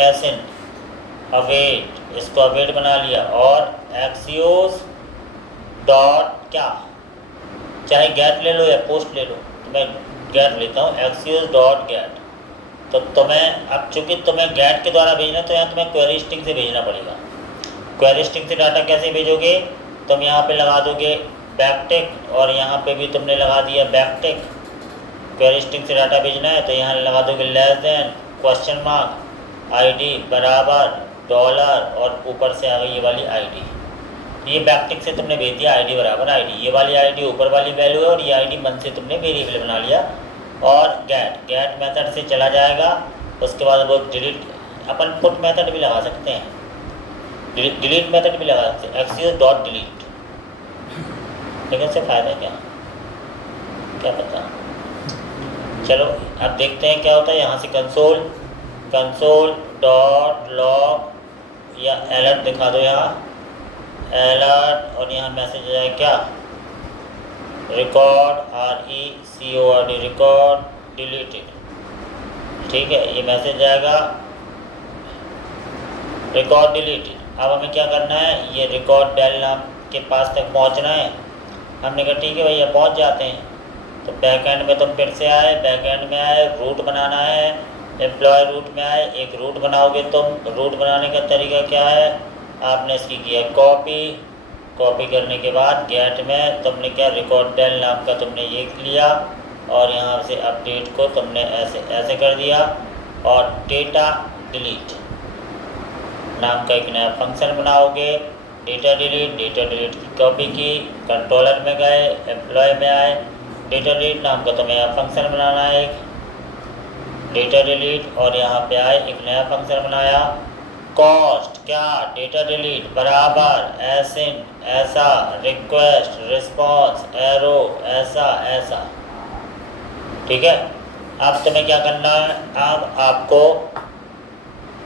एसिन await, इसको await बना लिया, और एक्सियोस डॉट क्या, चाहे गेट ले लो या पोस्ट ले लो, तो मैं गेट लेता हूँ, एक्सियोस डॉट गेट। तो तुम्हें अब चूँकि तुम्हें गेट के द्वारा भेजना, तो यहाँ तुम्हें क्वेरी स्ट्रिंग से भेजना पड़ेगा। क्वेरी स्ट्रिंग से डाटा कैसे भेजोगे, तुम यहाँ पे लगा दोगे बैकटिक, और यहाँ पे भी तुमने लगा दिया बैकटिक। क्वेरी स्ट्रिंग से डाटा भेजना है तो यहाँ लगा दोगे less than question mark ID बराबर डॉलर, और ऊपर से आ गई ये वाली आईडी। ये बैकटिक से तुमने भेज दिया आईडी बराबर आईडी, ये वाली आईडी ऊपर वाली वैल्यू है, और ये आईडी मन से तुमने वेरिएबल बना लिया। और गेट मेथड से चला जाएगा, उसके बाद वो डिलीट, अपन पुट मेथड भी लगा सकते हैं, डिलीट मेथड भी लगा सकते हैं, एक्सियोस डॉट डिलीट। लेकिन इससे फ़ायदा क्या पता। चलो अब देखते हैं क्या होता है। यहाँ से कंसोल डॉट लॉग या अलर्ट दिखा दो, यहाँ अलर्ट, और यहाँ मैसेज आए क्या, रिकॉर्ड RECORD रिकॉर्ड डिलीटेड। ठीक है, ये मैसेज आएगा रिकॉर्ड डिलीटेड। अब हमें क्या करना है, ये रिकॉर्ड डेल नाम के पास तक पहुँचना है। हमने कहा ठीक है भैया पहुँच जाते हैं। तो बैकएंड में तुम फिर से आए, बैकएंड में आए, रूट बनाना है, एम्प्लॉय रूट में आए, एक रूट बनाओगे तुम। रूट बनाने का तरीका क्या है, आपने इसकी किया कॉपी करने के बाद गेट में तुमने क्या, रिकॉर्ड डेल नाम का तुमने ये लिया, और यहाँ से अपडेट को तुमने ऐसे कर दिया, और डेटा डिलीट नाम का एक नया फंक्शन बनाओगे। डेटा डिलीट की कॉपी की, कंट्रोलर में गए, एम्प्लॉय में आए, डेटा डिलीट नाम का तुम्हें यहाँ फंक्शन बनाना है एक, डेटा डिलीट, और यहाँ पे आए एक नया फंक्शन बनाया कॉस्ट क्या, डेटा डिलीट बराबर एसिन ऐसा, रिक्वेस्ट रिस्पॉन्स एरो ऐसा। ठीक है, अब तुम्हें क्या करना है, अब आपको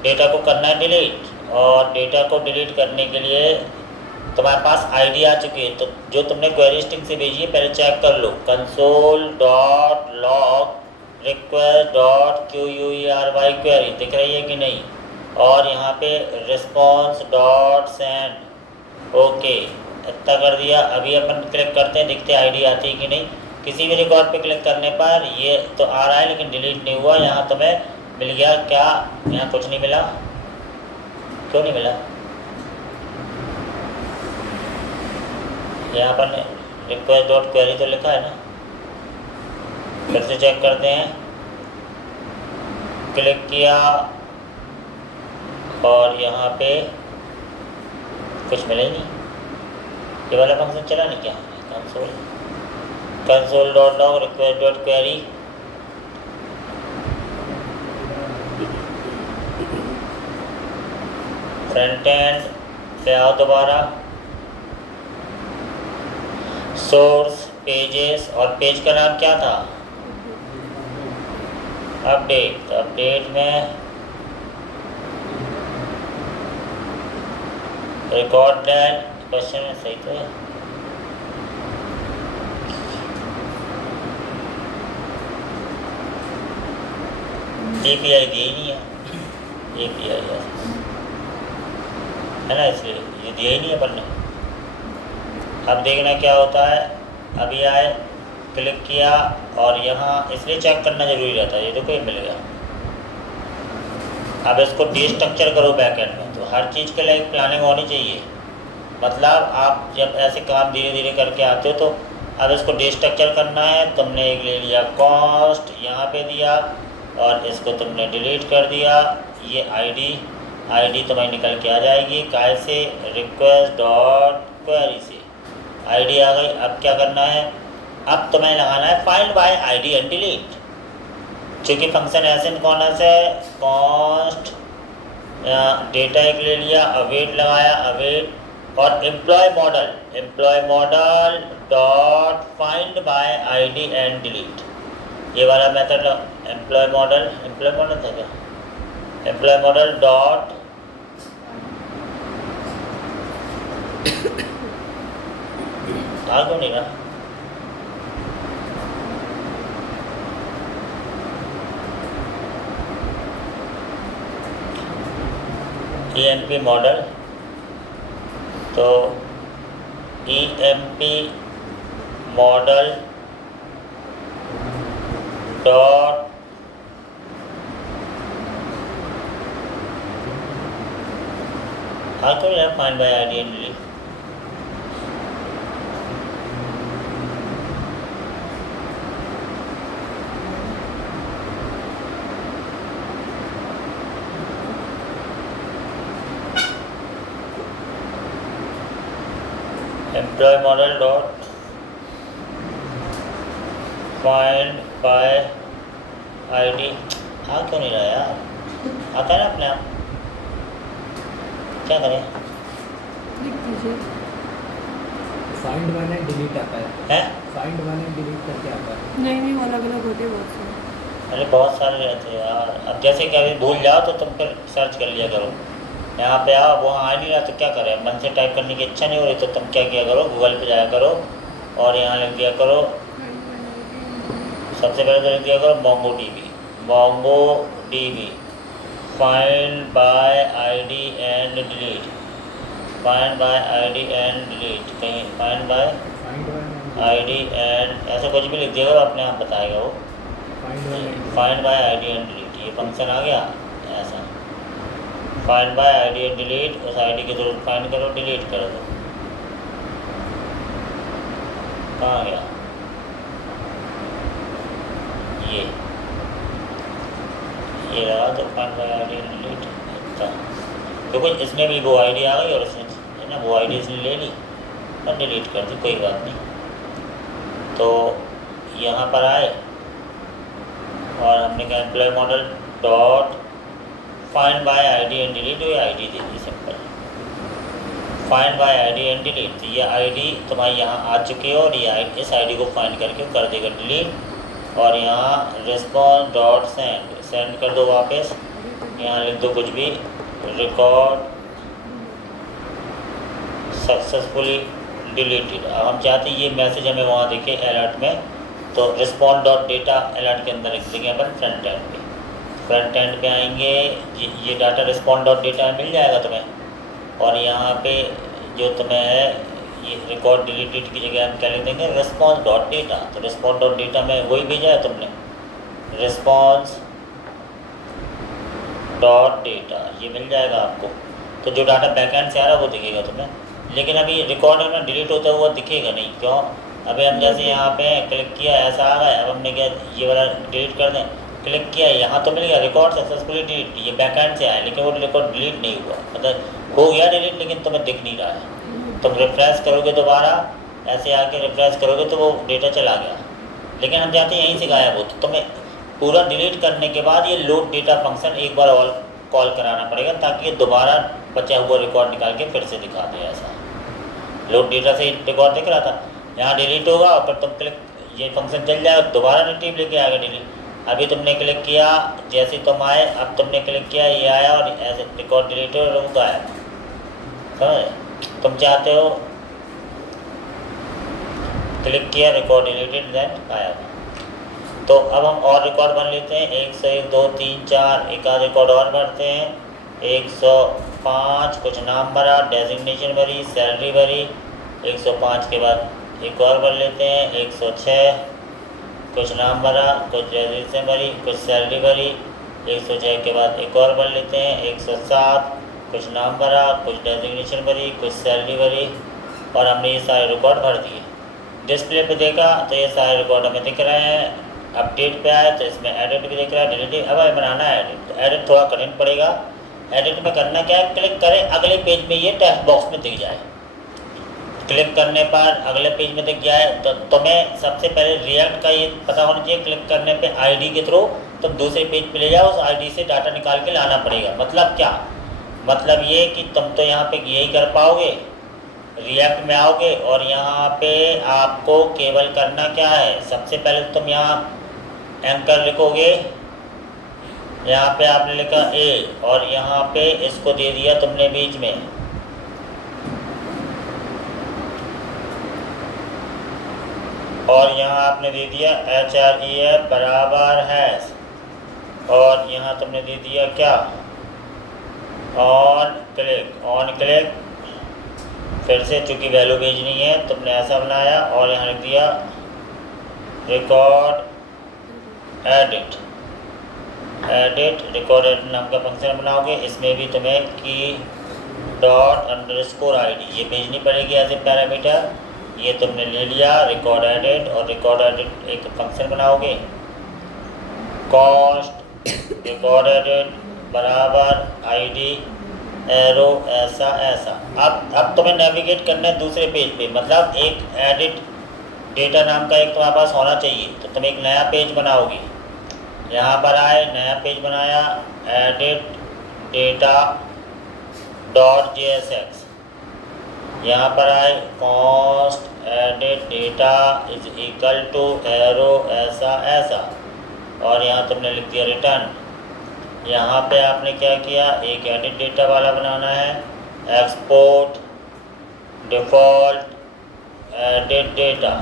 डेटा को करना है डिलीट, और डेटा को डिलीट करने के लिए तुम्हारे पास आईडी आ चुकी है। तो जो तुमने क्वेरी स्ट्रिंग से भेजी है पहले चेक कर लो, console dot log request dot QUERY query दिख रही है कि नहीं, और यहाँ पे रिस्पॉन्स डॉट सेंड ओके इतना कर दिया। अभी अपन क्लिक करते हैं, देखते हैं आईडी आती है कि नहीं। किसी भी रिकॉर्ड पे क्लिक करने पर ये तो आ रहा है लेकिन डिलीट नहीं हुआ। यहाँ तुम्हें मिल गया क्या, यहाँ कुछ नहीं मिला, क्यों नहीं मिला, यहाँ पर रिक्वेस्ट डॉट क्वेरी तो लिखा है ना। फिर से चेक करते हैं, क्लिक किया और यहाँ पे कुछ मिला ही नहीं, ये वाला फंक्शन चला नहीं क्या, console dot log request dot query. Front end पे आओ दोबारा, सोर्स पेजेस, और पेज का नाम क्या था, अपडेट। तो अपडेट में रिकॉर्ड डेल क्वेश्चन में सही तो है, API दी ही नहीं है, API है ना, इसलिए ये दिया ही नहीं है अपन ने। अब देखना क्या होता है, अभी आए क्लिक किया और यहाँ इसलिए चेक करना जरूरी रहता है। ये देखो ये मिल गया। अब इसको डिस्ट्रक्चर करो बैकएंड में, तो हर चीज़ के लिए एक प्लानिंग होनी चाहिए। मतलब आप जब ऐसे काम धीरे धीरे करके आते हो तो अब इसको डिस्ट्रक्चर करना है। तुमने एक ले लिया कॉस्ट, यहाँ पे दिया और इसको तुमने डिलीट कर दिया। ये आईडी तुम्हें निकल के आ जाएगी काय से, रिक्वेस्ट डॉट क्वेरी से आईडी आ गई। अब क्या करना है, अब तुम्हें लगाना है find by ID and delete. चूँकि फंक्शन ऐसे कौन से कॉस्ट डेटा एक ले लिया, अवेट लगाया, अवेट और employ model dot find by ID and delete. ये वाला मेथड एम्प्लॉय मॉडल था क्या, एम्प्लॉय मॉडल डॉट आ क्यों नहीं रहा, EMP मॉडल, तो EMP मॉडल डॉट हाँ तो यार find by ID and delete. Employ model dot find by ID, हाँ क्यों नहीं रहा यार, आता है ना अपने आप, क्या करें? क्लिक कीजिए। फाइंड वन एंड डिलीट आता है, फाइंड वन एंड डिलीट करके आता है। नहीं वो अलग अलग होते हैं बहुत सारे। अरे बहुत सारे रहते हैं यार, अब जैसे कि अभी भूल जाओ तो तुम फिर सर्च कर लिया करो, यहाँ पे आओ वहाँ आ नहीं रहा तो क्या करें, मन से टाइप करने की इच्छा नहीं हो रही तो तुम क्या किया करो, गूगल पे जाया करो और यहाँ लिख दिया करो, सबसे पहले तो लिख दिया करो Mongo dB find by ID and delete, find by ID and delete, कहीं फाइंड बाय आईडी एंड ऐसा कुछ भी लिख दिया करो, अपने आप बताएगा वो find by ID and delete, ये फंक्शन आ गया ऐसा, find by ID and delete, उस आईडी के थ्रू फाइंड करो, डिलीट कर दो, कहाँ गया ये रहा, तो find by ID and delete, अच्छा देखो इसमें भी वो आईडी आ गई और इसने है ना वो आईडी इसने ले ली और डिलीट कर दी, कोई बात नहीं। तो यहाँ पर आए और हमने कहा employ model dot find by ID and delete, ये आईडी दे दी simple, find by ID and delete, तो ये आईडी तुम्हारी यहाँ आ चुकी है और ये इस आईडी को फाइंड करके कर देगा डिलीट, और यहाँ रिस्पॉन्स डॉट सेंड कर दो वापस, यहाँ लिख दो कुछ भी, रिकॉर्ड सक्सेसफुली डिलीटेड। अब हम चाहते हैं ये मैसेज हमें वहाँ देखे अलर्ट में, तो रिस्पॉन्स डॉट डेटा अलर्ट के अंदर लिख देंगे अपन फ्रंट एंड पे, फ्रंट एंड पे आएंगे, ये डाटा रिस्पॉन्स डॉट डेटा मिल जाएगा तुम्हें, और यहाँ पे जो तुम्हें है ये रिकॉर्ड डिलीटेड की जगह हम क्या लिख देंगे रिस्पॉन्स डॉट डेटा, तो रिस्पॉन्स डॉट डेटा में वही भेजा है तुमने, रिस्पॉन्स डॉट डेटा, ये मिल जाएगा आपको, तो जो डाटा बैकएंड से आ रहा है वो दिखेगा तुम्हें, लेकिन अभी रिकॉर्ड में डिलीट होता हुआ दिखेगा नहीं, क्यों? अभी हम जैसे यहाँ पे क्लिक किया ऐसा आ गया, अब हमने क्या ये वाला डिलीट कर दें, क्लिक किया यहाँ तो मिल गया रिकॉर्ड सक्सेसफुली डिलीट, ये बैकएंड से आया लेकिन वो रिकॉर्ड डिलीट नहीं हुआ, मतलब हो गया डिलीट लेकिन तुम्हें दिख नहीं रहा है, तुम रिफ्रेश करोगे दोबारा ऐसे आके रिफ्रेश करोगे तो वो डेटा चला गया, लेकिन हम चाहते हैं यहीं से गायब हो, तो तुम्हें पूरा डिलीट करने के बाद ये लोड डेटा फंक्शन एक बार और कॉल कराना पड़ेगा ताकि ये दोबारा बचा हुआ रिकॉर्ड निकाल के फिर से दिखा दे, ऐसा लोड डेटा से रिकॉर्ड दिख रहा था, यहाँ डिलीट होगा और फिर तुम क्लिक ये फंक्शन चल जाएगा दोबारा रिट्रीव लेके आएगा डिलीट, अभी तुमने क्लिक किया जैसे तुम आए, अब तुमने क्लिक किया ये आया और ऐसे रिकॉर्ड डिलीट हो रुक गया, समझ? तुम चाहते हो क्लिक किया रिकॉर्ड डिलीटेड देन आया, तो अब हम और रिकॉर्ड बन लेते हैं, 101 2 3 4 एक आध रिकॉर्ड और भरते हैं, 105 कुछ नाम भरा, डेजिग्नेशन भरी, सैलरी भरी, 105 के बाद एक और भर लेते हैं, 106 कुछ नाम भरा, कुछ डेजिग्नेशन भरी, कुछ सैलरी भरी, 106 के बाद एक और भर लेते हैं, 107 कुछ नाम भरा, कुछ डेजिग्नेशन भरी, कुछ सैलरी भरी, और हमने ये सारे रिकॉर्ड भर दिए। डिस्प्ले पे देखा तो ये सारे रिकॉर्ड हमें दिख रहे हैं, अपडेट पे आए तो इसमें एडिट भी दिख रहा है, डिलीट, अब हमें बनाना है एडिट, तो एडिट थोड़ा कठिन पड़ेगा, एडिट में करना क्या है, क्लिक करें अगले पेज में ये टेक्स्ट बॉक्स में दिख जाए, क्लिक करने पर अगले पेज में दिख जाए, तो तुम्हें सबसे पहले रिएक्ट का ये पता होना चाहिए, क्लिक करने पे आईडी के थ्रू तुम दूसरे पेज पे ले जाओ, उस आईडी से डाटा निकाल के लाना पड़ेगा, मतलब क्या, मतलब ये कि तुम तो यहाँ पे यही कर पाओगे, रिएक्ट में आओगे और यहाँ पे आपको केवल करना क्या है, सबसे पहले तुम यहाँ एंकर लिखोगे, यहाँ पे आपने लिखा ए और यहाँ पे इसको दे दिया तुमने बीच में, और यहाँ आपने दे दिया HREF बराबर हैश, और यहाँ तुमने दे दिया क्या ऑन क्लिक ऑन क्लिक, फिर से चूँकि वैल्यू भेजनी है तुमने ऐसा बनाया और यहाँ लिख दिया रिकॉर्ड एडिट रिकॉर्ड एडिट नाम का फंक्शन बनाओगे। इसमें भी तुम्हें की डॉट अंडरस्कोर ID ये भेजनी पड़ेगी एज ए पैरामीटर। ये तुमने ले लिया रिकॉर्ड एडिट, और रिकॉर्ड एडिट एक फंक्शन बनाओगे कॉस्ट रिकॉर्ड एडिट बराबर ID एरो ऐसा ऐसा। अब तुम्हें नेविगेट करना है दूसरे पेज पे, मतलब एक एडिट डेटा नाम का एक तुम्हारे पास होना चाहिए। तो तुम एक नया पेज बनाओगे, यहाँ पर आए नया पेज बनाया एडिट डेटा डॉट JSX, यहाँ पर आए const edit data is equal to arrow ऐसा ऐसा, और यहाँ तुमने लिख दिया रिटर्न। यहाँ पे आपने क्या किया, एक एडिट डेटा वाला बनाना है, एक्सपोर्ट डिफ़ॉल्ट एडिट डेटा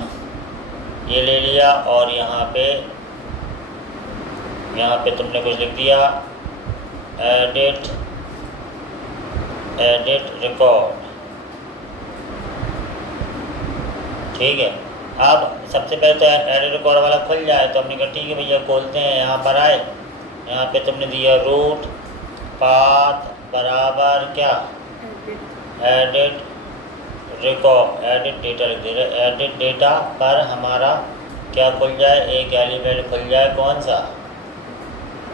ये ले लिया, और यहाँ पे तुमने कुछ लिख दिया एडिट रिकॉर्ड। ठीक है, अब सबसे पहले तो एडिट रिकॉर्ड वाला खुल जाए, तो हमने कहा ठीक है भैया खोलते हैं। यहाँ पर आए, यहाँ पे तुमने दिया रूट पाथ बराबर क्या एडिट रिकॉर्ड एडिट डेटा लिख दिया। एडिट डेटा पर हमारा क्या खुल जाए, एक एलिमेंट खुल जाए, कौन सा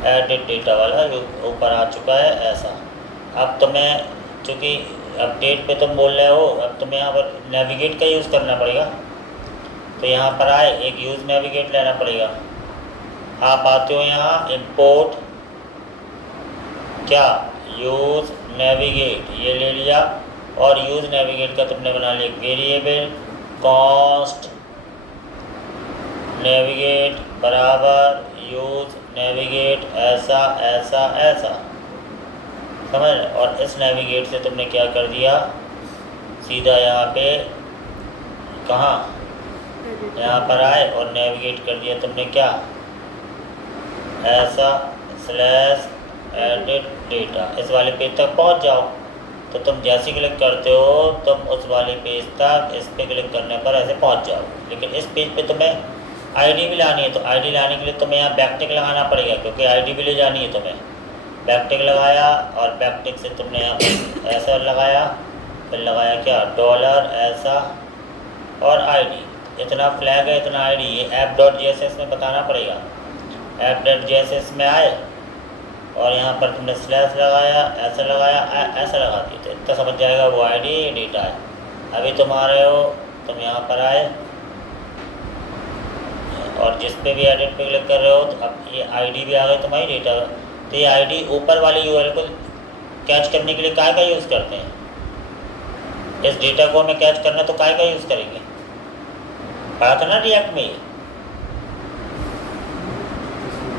एडिट डेटा वाला जो ऊपर आ चुका है ऐसा। अब तुम्हें चूँकि अपडेट पे तुम बोल रहे हो, अब तुम्हें यहाँ पर नेविगेट का यूज़ करना पड़ेगा। तो यहाँ पर आए एक यूज़ नेविगेट लेना पड़ेगा। आप आते हो यहाँ इंपोर्ट क्या यूज़ नेविगेट ये ले लिया, और यूज़ नेविगेट का तुमने बना लिया वेरिएबल कॉस्ट नेविगेट बराबर यूज़ नेविगेट ऐसा ऐसा ऐसा, समझ। और इस नेविगेट से तुमने क्या कर दिया, सीधा यहाँ पे कहाँ यहाँ पर आए और नेविगेट कर दिया तुमने क्या ऐसा स्लैश एडिट डेटा। इस वाले पेज तक पहुँच जाओ। तो तुम जैसे क्लिक करते हो तुम उस वाले पेज तक इस पे क्लिक करने पर ऐसे पहुँच जाओ। लेकिन इस पेज पे तुम्हें ID भी लानी है, तो ID लाने के लिए तुम्हें यहाँ बैकटिक लगाना पड़ेगा, क्योंकि ID भी ले जानी है तुम्हें। बैकटिक लगाया, और बैकटिक से तुमने यहाँ ऐसा लगाया, फिर लगाया क्या डॉलर ऐसा और ID। इतना फ्लैग है इतना ID, ये app.jss में बताना पड़ेगा। app.js में आए और यहाँ पर तुमने स्लैश लगाया, ऐसा लगाया, ऐसा लगा दी, तो इतना समझ जाएगा वो ID डेटा है। अभी तुम आ रहे हो, तुम यहाँ पर आए और जिस पे भी एडिट पे क्लिक कर रहे हो, तो अब ये ID भी आ गई तुम्हारी डेटा। तो ये ID ऊपर वाले URL को कैच करने के लिए काय का यूज़ करते हैं। इस डेटा को हमें कैच करना, तो काय का यूज़ करेंगे, पढ़ा था ना रिएक्ट में।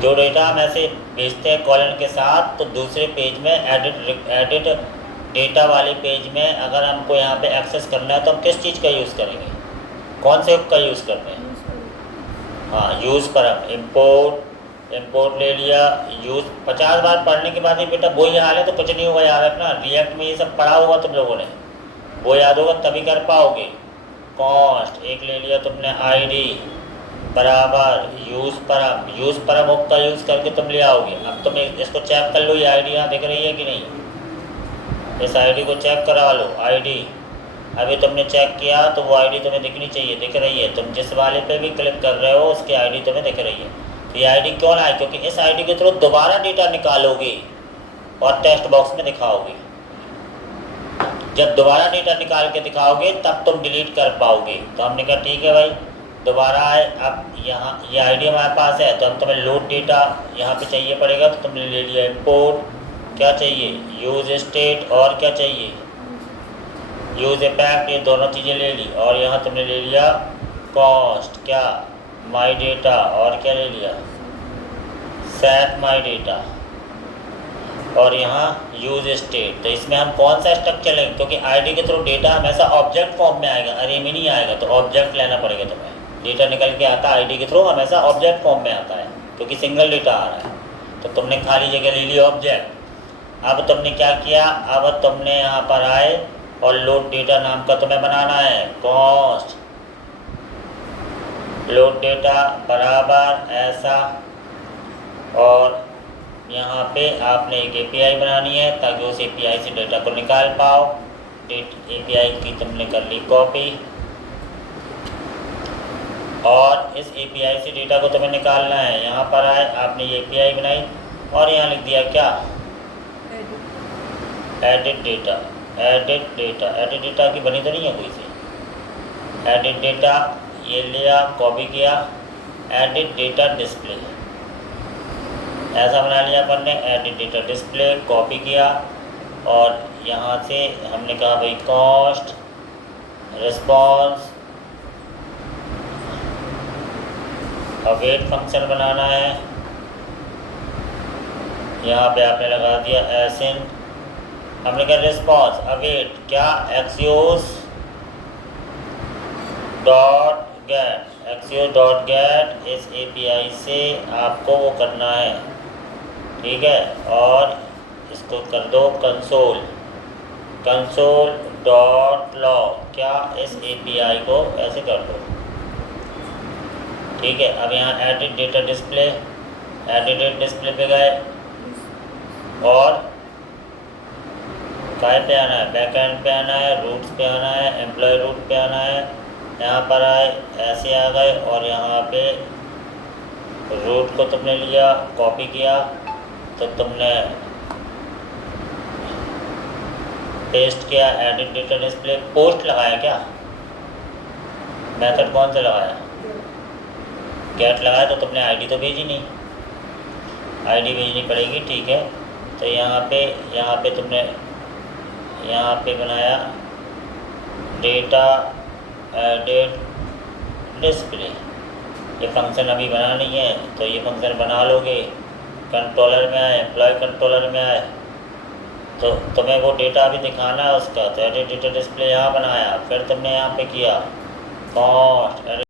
जो डेटा हम ऐसे भेजते हैं कॉलन के साथ, तो दूसरे पेज में एडिट डेटा वाले पेज में अगर हमको यहाँ पे एक्सेस करना है, तो हम किस चीज़ का यूज़ करेंगे, कौन से का यूज़ करते हैं। हाँ, यूज़ पर हम इम्पोर्ट ले लिया। यूज़ 50 बार पढ़ने के बाद ही बेटा वो ही हाल है, तो कुछ नहीं होगा। याद रखना, रिएक्ट में ये सब पढ़ा होगा तुम लोगों ने, वो याद होगा तभी कर पाओगे। कॉस्ट एक ले लिया तुमने, ID बराबर यूज़ पर हम का यूज़ करके तुम ले आओगे। अब तुम इसको चेक कर लो, ये ID यहाँ दिख रही है कि नहीं, इस ID को चेक करा लो। ID अभी तुमने चेक किया तो वो ID तुम्हें दिखनी चाहिए, दिख रही है। तुम जिस वाले पे भी क्लिक कर रहे हो उसकी ID तुम्हें दिख रही है। तो ये ID क्यों आए, क्योंकि इस ID के थ्रू दोबारा डेटा निकालोगे और टेक्स्ट बॉक्स में दिखाओगे। जब दोबारा डेटा निकाल के दिखाओगे तब तुम डिलीट कर पाओगे। तो हमने कहा ठीक है भाई, दोबारा आए। अब यहाँ ये ID हमारे पास है, तो अब तुम्हें लोड डेटा यहाँ पे चाहिए पड़ेगा। तो तुमने ले लिया इंपोर्ट क्या चाहिए, यूज़ स्टेट, और क्या चाहिए यूज़ इफेक्ट, ये दोनों चीज़ें ले ली। और यहाँ तुमने ले लिया कॉस्ट क्या माई डेटा, और क्या ले लिया सेट माई डेटा, और यहाँ यूज़ स्टेट। तो इसमें हम कौन सा स्ट्रक्चर लेंगे, क्योंकि ID के थ्रू डेटा हमेशा ऑब्जेक्ट फॉर्म में आएगा, अरे में नहीं आएगा। तो ऑब्जेक्ट लेना पड़ेगा तुम्हें। डेटा निकल के आता है ID के थ्रू हमेशा ऑब्जेक्ट फॉर्म में आता है, क्योंकि सिंगल डेटा आ रहा है। तो तुमने खाली जगह ले ली ऑब्जेक्ट। अब तुमने क्या किया, अब तुमने यहाँ पर आए और लोड डेटा नाम का तुम्हें बनाना है कॉस्ट लोड डेटा बराबर ऐसा, और यहाँ पे आपने एक एपीआई बनानी है ताकि उस एपीआई से डेटा को निकाल पाओ। एपीआई की तुमने कर ली कॉपी, और इस एपीआई से डेटा को तुम्हें निकालना है। यहाँ पर आए, आपने ये एपीआई बनाई और यहाँ लिख दिया क्या, एडिट डेटा। एडिट डेटा की बनी तो नहीं है कोई सी। एडिट डेटा ये लिया, कॉपी किया, एडिट डेटा डिस्प्ले ऐसा बना लिया अपन ने। एडिट डेटा डिस्प्ले कॉपी किया, और यहाँ से हमने कहा भाई कॉस्ट रिस्पॉन्स अवेट फंक्शन बनाना है। यहाँ पे आपने लगा दिया एसिन, हमने कहा रिस्पॉन्स अवेट क्या, एक्सियोस डॉट गेट इस एपीआई से आपको वो करना है, ठीक है। और इसको कर दो कंसोल डॉट लॉग क्या, इस एपीआई को ऐसे कर दो, ठीक है। अब यहाँ एडिट डेटा डिस्प्ले पे गए और काय पे आना है, बैकएंड पे आना है, रूट्स पे आना है, एम्प्लॉय रूट पे आना है। यहाँ पर आए, ऐसे आ गए और यहाँ पे रूट को तुमने लिया, कॉपी किया, तो तुमने पेस्ट किया। एडिट डेटा डिस्प्ले पोस्ट लगाया क्या, मेथड कौन सा लगाया, गेट लगाया, तो तुमने आईडी तो भेजी नहीं, आईडी भेजनी पड़ेगी, ठीक है। तो यहाँ पे तुमने यहाँ पे बनाया डेटा एडिट डिस्प्ले। ये फंक्शन अभी बना नहीं है, तो ये फंक्शन बना लोगे। कंट्रोलर में आए, एम्प्लॉय कंट्रोलर में आए, तो तुम्हें वो डेटा अभी दिखाना है उसका, तो एडिट डेटा डिस्प्ले यहाँ बनाया। फिर तुमने यहाँ पे किया कॉस्ट